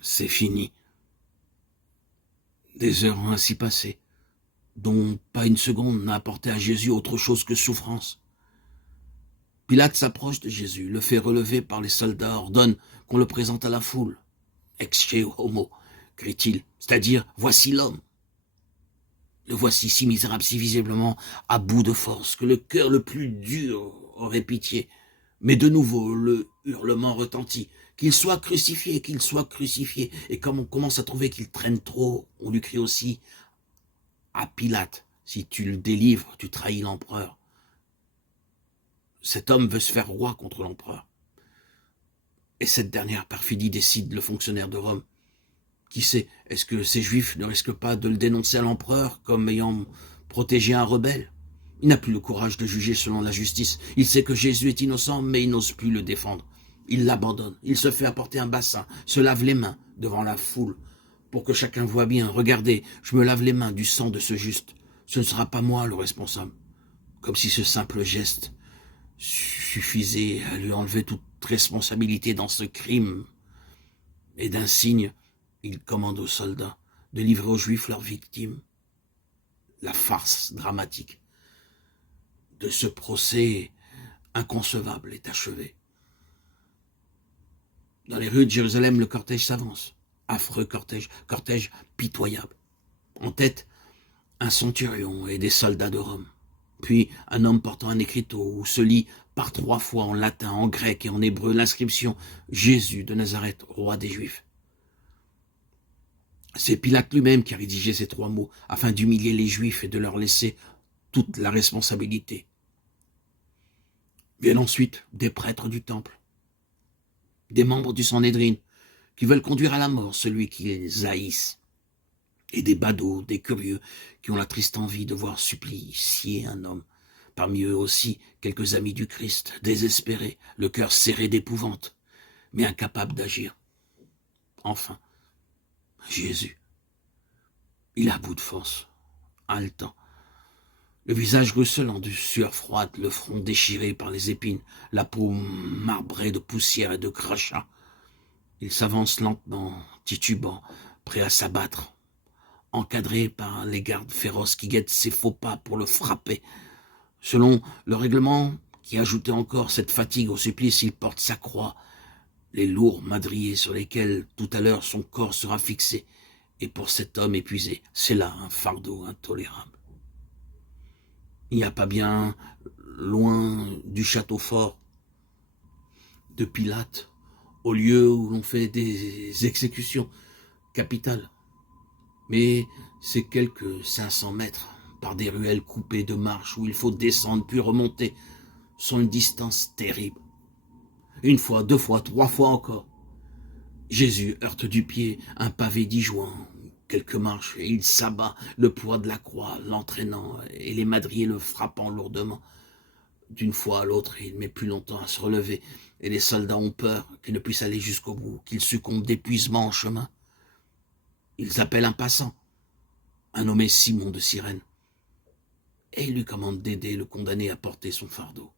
c'est fini. Des heures ont ainsi passé, dont pas une seconde n'a apporté à Jésus autre chose que souffrance. Pilate s'approche de Jésus, le fait relever par les soldats, ordonne qu'on le présente à la foule. « Ecce homo », crie-t-il, c'est-à-dire « voici l'homme ». Le voici si misérable, si visiblement à bout de force, que le cœur le plus dur aurait pitié. Mais de nouveau, le hurlement retentit. Qu'il soit crucifié, qu'il soit crucifié. Et comme on commence à trouver qu'il traîne trop, on lui crie aussi à Pilate, si tu le délivres, tu trahis l'empereur. Cet homme veut se faire roi contre l'empereur. Et cette dernière perfidie décide le fonctionnaire de Rome. Qui sait, est-ce que ces juifs ne risquent pas de le dénoncer à l'empereur comme ayant protégé un rebelle? Il n'a plus le courage de juger selon la justice. Il sait que Jésus est innocent, mais il n'ose plus le défendre. Il l'abandonne. Il se fait apporter un bassin, se lave les mains devant la foule, pour que chacun voie bien. Regardez, je me lave les mains du sang de ce juste. Ce ne sera pas moi le responsable. Comme si ce simple geste suffisait à lui enlever toute responsabilité dans ce crime. Et d'un signe, il commande aux soldats de livrer aux Juifs leurs victimes. La farce dramatique de ce procès inconcevable est achevée. Dans les rues de Jérusalem, le cortège s'avance. Affreux cortège pitoyable. En tête, un centurion et des soldats de Rome. Puis un homme portant un écriteau où se lit par 3 fois en latin, en grec et en hébreu l'inscription « Jésus de Nazareth, roi des Juifs ». C'est Pilate lui-même qui a rédigé ces 3 mots afin d'humilier les Juifs et de leur laisser toute la responsabilité. Viennent ensuite des prêtres du temple, des membres du Sanhédrin qui veulent conduire à la mort celui qu'ils haïssent, et des badauds, des curieux qui ont la triste envie de voir supplicier un homme. Parmi eux aussi quelques amis du Christ, désespérés, le cœur serré d'épouvante, mais incapables d'agir. Enfin, Jésus, il est à bout de force, haletant, le visage ruisselant de sueur froide, le front déchiré par les épines, la peau marbrée de poussière et de crachats. Il s'avance lentement, titubant, prêt à s'abattre, encadré par les gardes féroces qui guettent ses faux pas pour le frapper. Selon le règlement, qui ajoutait encore cette fatigue au supplice, il porte sa croix, les lourds madriers sur lesquels tout à l'heure son corps sera fixé. Et pour cet homme épuisé, c'est là un fardeau intolérable. Il n'y a pas bien loin du château fort de Pilate, au lieu où l'on fait des exécutions capitales. Mais c'est quelques 500 mètres par des ruelles coupées de marches où il faut descendre puis remonter, sont une distance terrible. 1 fois, 2 fois, 3 fois encore. Jésus heurte du pied un pavé dijoint, quelques marches, et il s'abat, le poids de la croix l'entraînant, et les madriers le frappant lourdement. D'une fois à l'autre, il met plus longtemps à se relever, et les soldats ont peur qu'il ne puisse aller jusqu'au bout, qu'il succombe d'épuisement en chemin. Ils appellent un passant, un nommé Simon de Cyrène, et ils lui commandent d'aider le condamné à porter son fardeau.